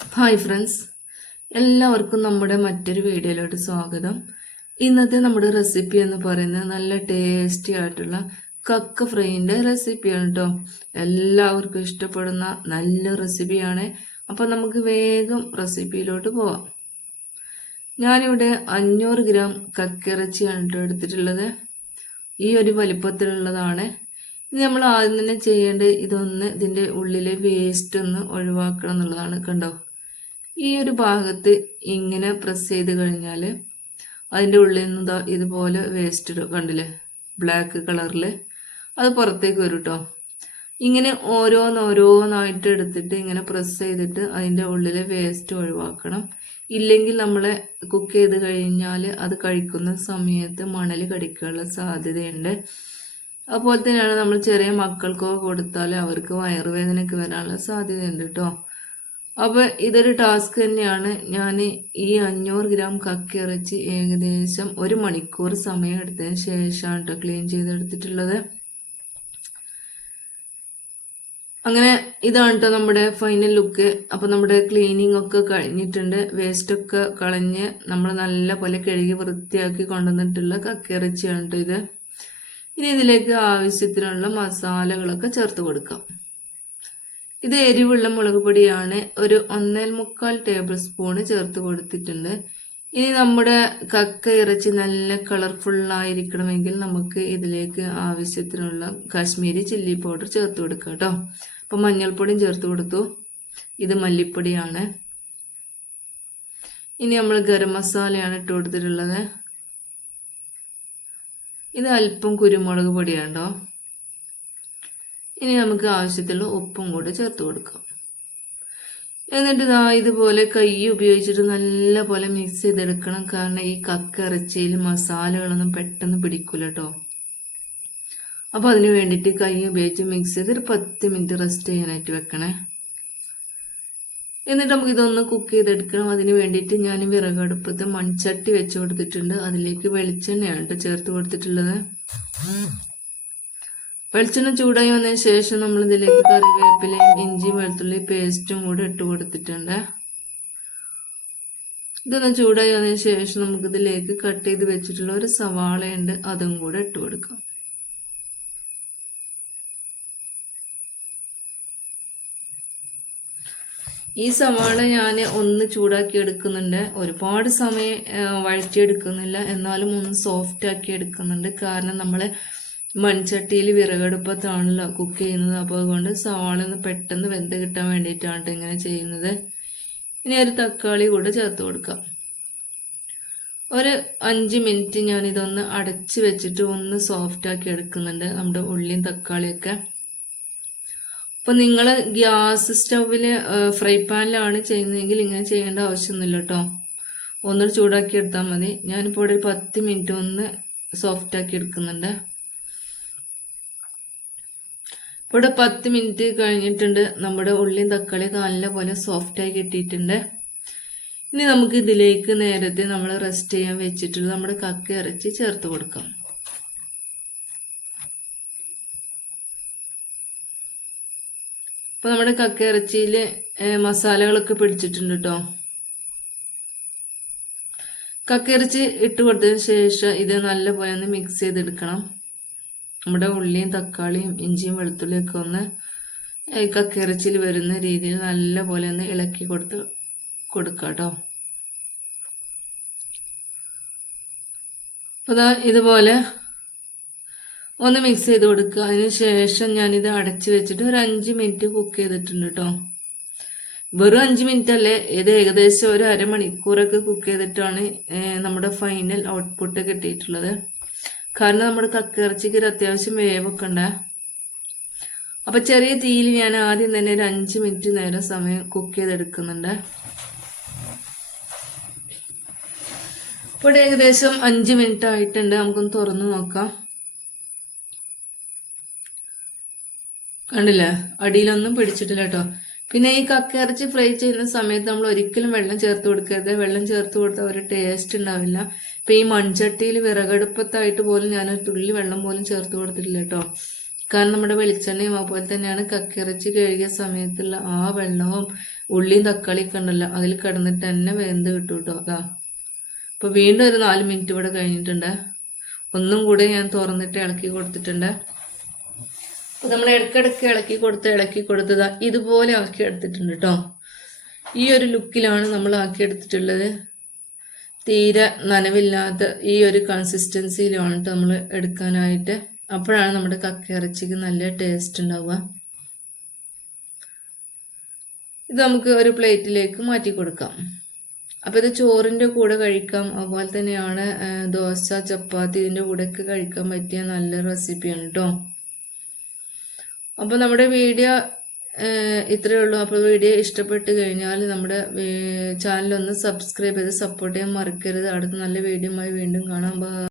Hi friends, എല്ലാവർക്കും നമ്മുടെ മറ്റൊരു വീഡിയോയിലോട്ട് സ്വാഗതം. ഇന്നത്തെ നമ്മുടെ റെസിപ്പി എന്ന് പറയുന്നത് നല്ല ടേസ്റ്റി ആയിട്ടുള്ള കക്ക ഫ്രൈൻ്റെ റെസിപ്പിയാണ് കേട്ടോ. എല്ലാവർക്കും ഇഷ്ടപ്പെടുന്ന നല്ല റെസിപ്പിയാണ്. അപ്പം നമുക്ക് വേഗം റെസിപ്പിയിലോട്ട് പോവാം. ഞാനിവിടെ 500 ഗ്രാം കക്കിറച്ചിയാണ് കേട്ടോ എടുത്തിട്ടുള്ളത്. ഈ ഒരു വലിപ്പത്തിലുള്ളതാണ്. ഇനി നമ്മൾ ആദ്യം തന്നെ ചെയ്യേണ്ടത് ഇതിൻ്റെ ഉള്ളിലെ വേസ്റ്റ് ഒന്ന് ഒഴിവാക്കണം എന്നുള്ളതാണ്. കണ്ടോ, ഈ ഒരു ഭാഗത്ത് ഇങ്ങനെ പ്രസ് ചെയ്ത് കഴിഞ്ഞാൽ അതിൻ്റെ ഉള്ളിൽ നിന്ന് ഇതുപോലെ വേസ്റ്റ് കണ്ടില്ലേ, ബ്ലാക്ക് കളറിൽ അത് പുറത്തേക്ക് വരും കേട്ടോ. ഇങ്ങനെ ഓരോന്നായിട്ട് എടുത്തിട്ട് ഇങ്ങനെ പ്രസ് ചെയ്തിട്ട് അതിൻ്റെ ഉള്ളിലെ വേസ്റ്റ് ഒഴിവാക്കണം. ഇല്ലെങ്കിൽ നമ്മളെ കുക്ക് ചെയ്ത് കഴിഞ്ഞാൽ അത് കഴിക്കുന്ന സമയത്ത് മണൽ കടിക്കാനുള്ള സാധ്യതയുണ്ട്. അതുപോലെ തന്നെയാണ് നമ്മൾ ചെറിയ മക്കൾക്കൊക്കെ കൊടുത്താൽ അവർക്ക് വയറുവേദനയൊക്കെ വരാനുള്ള സാധ്യതയുണ്ട് കേട്ടോ. അപ്പോൾ ഇതൊരു ടാസ്ക് തന്നെയാണ്. ഞാൻ ഈ 500 ഗ്രാം കക്കിറച്ചി ഏകദേശം 1 മണിക്കൂർ സമയം എടുത്തതിന് ശേഷമാണ് കേട്ടോ ക്ലീൻ ചെയ്തെടുത്തിട്ടുള്ളത്. അങ്ങനെ ഇതാണ് കേട്ടോ നമ്മുടെ ഫൈനൽ ലുക്ക്. അപ്പോൾ നമ്മുടെ ക്ലീനിങ് ഒക്കെ കഴിഞ്ഞിട്ടുണ്ട്. വേസ്റ്റൊക്കെ കളഞ്ഞ് നമ്മൾ നല്ല പോലെ കഴുകി വൃത്തിയാക്കി കൊണ്ടുവന്നിട്ടുള്ള കക്കിറച്ചിയാണ് കേട്ടോ ഇത്. ഇനി ഇതിലേക്ക് ആവശ്യത്തിനുള്ള മസാലകളൊക്കെ ചേർത്ത് കൊടുക്കാം. ഇത് എരിവുള്ള മുളക് പൊടിയാണ്. ഒരു 1.25 ടേബിൾ സ്പൂൺ ചേർത്ത് കൊടുത്തിട്ടുണ്ട്. ഇനി നമ്മുടെ കക്ക ഇറച്ചി നല്ല കളർഫുള്ളായിരിക്കണമെങ്കിൽ നമുക്ക് ഇതിലേക്ക് ആവശ്യത്തിനുള്ള കാശ്മീരി ചില്ലി പൗഡർ ചേർത്ത് കൊടുക്കാം കേട്ടോ. അപ്പം മഞ്ഞൾപ്പൊടിയും ചേർത്ത് കൊടുത്തു. ഇത് മല്ലിപ്പൊടിയാണ്. ഇനി നമ്മൾ ഗരം മസാലയാണ് ഇട്ട് കൊടുത്തിട്ടുള്ളത്. ഇത് അല്പം കുരുമുളക് പൊടിയാണ് കേട്ടോ. ഇനി നമുക്ക് ആവശ്യത്തിലുള്ള ഉപ്പും കൂടെ ചേർത്ത് കൊടുക്കാം. എന്നിട്ട് ഇതുപോലെ കൈ ഉപയോഗിച്ചിട്ട് നല്ല പോലെ മിക്സ് ചെയ്തെടുക്കണം. കാരണം ഈ കക്ക ഇറച്ചിയിൽ മസാലകളൊന്നും പെട്ടെന്ന് പിടിക്കൂല കേട്ടോ. അപ്പോൾ അതിന് വേണ്ടിയിട്ട് കൈ ഉപയോഗിച്ച് മിക്സ് ചെയ്ത് ഒരു 10 മിനിറ്റ് റെസ്റ്റ് ചെയ്യാനായിട്ട് വെക്കണേ. എന്നിട്ട് നമുക്ക് ഇതൊന്ന് കുക്ക് ചെയ്തെടുക്കണം. അതിന് വേണ്ടിയിട്ട് ഞാൻ വിറകടുപ്പത്ത് മൺചട്ടി വെച്ച് കൊടുത്തിട്ടുണ്ട്. അതിലേക്ക് വെളിച്ചെണ്ണയാണ് കേട്ടോ ചേർത്ത് കൊടുത്തിട്ടുള്ളത്. വെളിച്ചെണ്ണ ചൂടായി വന്നതിന് ശേഷം നമ്മൾ ഇതിലേക്ക് കറിവേപ്പിലയും ഇഞ്ചിയും വെളുത്തുള്ളി പേസ്റ്റും കൂടെ ഇട്ട് കൊടുത്തിട്ടുണ്ട്. ഇതൊന്ന് ചൂടായി വന്നതിന് ശേഷം നമുക്കിതിലേക്ക് കട്ട് ചെയ്ത് വെച്ചിട്ടുള്ള ഒരു സവാളയുണ്ട്, അതും കൂടെ ഇട്ട് കൊടുക്കാം. ഈ സവാള ഞാൻ ഒന്ന് ചൂടാക്കി എടുക്കുന്നുണ്ട്. ഒരുപാട് സമയം വഴറ്റിയെടുക്കുന്നില്ല, എന്നാലും ഒന്ന് സോഫ്റ്റ് ആക്കി എടുക്കുന്നുണ്ട്. കാരണം നമ്മൾ മൺചട്ടിയിൽ വിറകടുപ്പത്താണല്ലോ കുക്ക് ചെയ്യുന്നത്. അപ്പോൾ അതുകൊണ്ട് സവാള ഒന്ന് പെട്ടെന്ന് വെന്ത് കിട്ടാൻ വേണ്ടിയിട്ടാണ് ഇങ്ങനെ ചെയ്യുന്നത്. ഇനി ഒരു തക്കാളി കൂടെ ചേർത്ത് കൊടുക്കാം. ഒരു 5 മിനിറ്റ് ഞാനിതൊന്ന് അടച്ച് വെച്ചിട്ട് ഒന്ന് സോഫ്റ്റ് ആക്കി എടുക്കുന്നുണ്ട്, നമ്മുടെ ഉള്ളിയും തക്കാളിയൊക്കെ. അപ്പോൾ നിങ്ങൾ ഗ്യാസ് സ്റ്റൗവിൽ ഫ്രൈ പാനിലാണ് ചെയ്യുന്നതെങ്കിൽ ഇങ്ങനെ ചെയ്യേണ്ട ആവശ്യമൊന്നുമില്ല കേട്ടോ. ഒന്നുകൂടി ചൂടാക്കി എടുത്താൽ മതി. ഞാനിപ്പോൾ ഇവിടെ ഒരു 10 മിനിറ്റ് ഒന്ന് സോഫ്റ്റ് ആക്കി എടുക്കുന്നുണ്ട്. ഇവിടെ 10 മിനിറ്റ് കഴിഞ്ഞിട്ടുണ്ട്. നമ്മുടെ ഉള്ളിയും തക്കാളിയൊക്കെ നല്ലപോലെ സോഫ്റ്റായി കിട്ടിയിട്ടുണ്ട്. ഇനി നമുക്ക് ഇതിലേക്ക് നേരത്തെ നമ്മൾ റെസ്റ്റ് ചെയ്യാൻ വെച്ചിട്ടുള്ള നമ്മുടെ കക്ക ഇറച്ചി ചേർത്ത് കൊടുക്കാം. അപ്പോൾ നമ്മുടെ കക്ക ഇറച്ചിയിൽ മസാലകളൊക്കെ പിടിച്ചിട്ടുണ്ട് കേട്ടോ. കക്ക ഇറച്ചി ഇട്ട് കൊടുത്തതിന് ശേഷം ഇത് നല്ലപോലെ ഒന്ന് മിക്സ് ചെയ്തെടുക്കണം. നമ്മുടെ ഉള്ളിയും തക്കാളിയും ഇഞ്ചിയും വെളുത്തുള്ളിയൊക്കെ ഒന്ന് കക്കിറച്ചിയിൽ വരുന്ന രീതിയിൽ നല്ല പോലെ ഒന്ന് ഇളക്കി കൊടുക്കാം കേട്ടോ. അപ്പോൾ ഇതുപോലെ ഒന്ന് മിക്സ് ചെയ്ത് കൊടുക്കുക. അതിന് ശേഷം ഞാനിത് അടച്ച് വെച്ചിട്ട് ഒരു 5 മിനിറ്റ് കുക്ക് ചെയ്തിട്ടുണ്ട് കേട്ടോ. വെറും 5 മിനിറ്റ് അല്ലേ, ഇത് ഏകദേശം ഒരു അരമണിക്കൂറൊക്കെ കുക്ക് ചെയ്തിട്ടാണ് നമ്മുടെ ഫൈനൽ ഔട്ട്പുട്ട് കിട്ടിയിട്ടുള്ളത്. കാരണം നമ്മുടെ കക്കിറച്ചിക്ക് ഒരു അത്യാവശ്യം വേവൊക്കെ ഉണ്ട്. അപ്പം ചെറിയ തീയിൽ ഞാൻ ആദ്യം തന്നെ ഒരു 5 മിനിറ്റ് നേരം സമയം കുക്ക് ചെയ്തെടുക്കുന്നുണ്ട്. ഇപ്പോൾ ഏകദേശം 5 മിനിറ്റ് ആയിട്ടുണ്ട്. നമുക്കൊന്ന് തുറന്ന് നോക്കാം. കണ്ടില്ലേ, അടിയിലൊന്നും പിടിച്ചിട്ടില്ല കേട്ടോ. പിന്നെ ഈ കക്കിറച്ചി ഫ്രൈ ചെയ്യുന്ന സമയത്ത് നമ്മൾ ഒരിക്കലും വെള്ളം ചേർത്ത് കൊടുക്കരുത്. വെള്ളം ചേർത്ത് കൊടുത്താൽ ഒരു ടേസ്റ്റ് ഉണ്ടാവില്ല. ഇപ്പം ഈ മൺചട്ടിയിൽ വിറകടുപ്പത്തായിട്ട് പോലും ഞാനൊരു തുള്ളി വെള്ളം പോലും ചേർത്ത് കൊടുത്തിട്ടില്ല കേട്ടോ. കാരണം നമ്മുടെ വെളിച്ചെണ്ണയും അതുപോലെ തന്നെയാണ് കക്കിയിറച്ചി കഴുകിയ സമയത്തുള്ള ആ വെള്ളവും ഉള്ളിയും തക്കാളിയൊക്കെ ഉണ്ടല്ലോ അതിൽ കിടന്നിട്ട് തന്നെ വെന്ത് കിട്ടും കേട്ടോ. അതാ അപ്പോൾ വീണ്ടും ഒരു 4 മിനിറ്റ് ഇവിടെ കഴിഞ്ഞിട്ടുണ്ട്. ഒന്നും കൂടെ ഞാൻ തുറന്നിട്ട് ഇളക്കി കൊടുത്തിട്ടുണ്ട്. അപ്പോൾ നമ്മൾ ഇടയ്ക്കിടയ്ക്ക് ഇളക്കി കൊടുത്തതാ ഇതുപോലെ ആക്കി എടുത്തിട്ടുണ്ട് കേട്ടോ. ഈ ഒരു ലുക്കിലാണ് നമ്മൾ ആക്കിയെടുത്തിട്ടുള്ളത്. തീരെ നനവില്ലാത്ത ഈ ഒരു കൺസിസ്റ്റൻസിയിലാണ് കേട്ടോ നമ്മൾ എടുക്കാനായിട്ട്. അപ്പോഴാണ് നമ്മുടെ കക്കയിറച്ചിക്ക് നല്ല ടേസ്റ്റ് ഉണ്ടാവുക. ഇത് നമുക്ക് ഒരു പ്ലേറ്റിലേക്ക് മാറ്റി കൊടുക്കാം. അപ്പോൾ ഇത് ചോറിൻ്റെ കൂടെ കഴിക്കാം, അതുപോലെ തന്നെയാണ് ദോശ ചപ്പാത്തി ഇതിൻ്റെ കൂടെയൊക്കെ കഴിക്കാൻ പറ്റിയ നല്ല റെസിപ്പിയാണ് കേട്ടോ. അപ്പോൾ നമ്മുടെ വീഡിയോ ഇത്രയേ ഉള്ളൂ. അപ്പോൾ വീഡിയോ ഇഷ്ടപ്പെട്ട് കഴിഞ്ഞാൽ നമ്മുടെ ചാനലൊന്ന് സബ്സ്ക്രൈബ് ചെയ്ത് സപ്പോർട്ട് ചെയ്യാൻ മറക്കരുത്. അടുത്ത നല്ല വീഡിയോയുമായി വീണ്ടും കാണാം. ബൈ.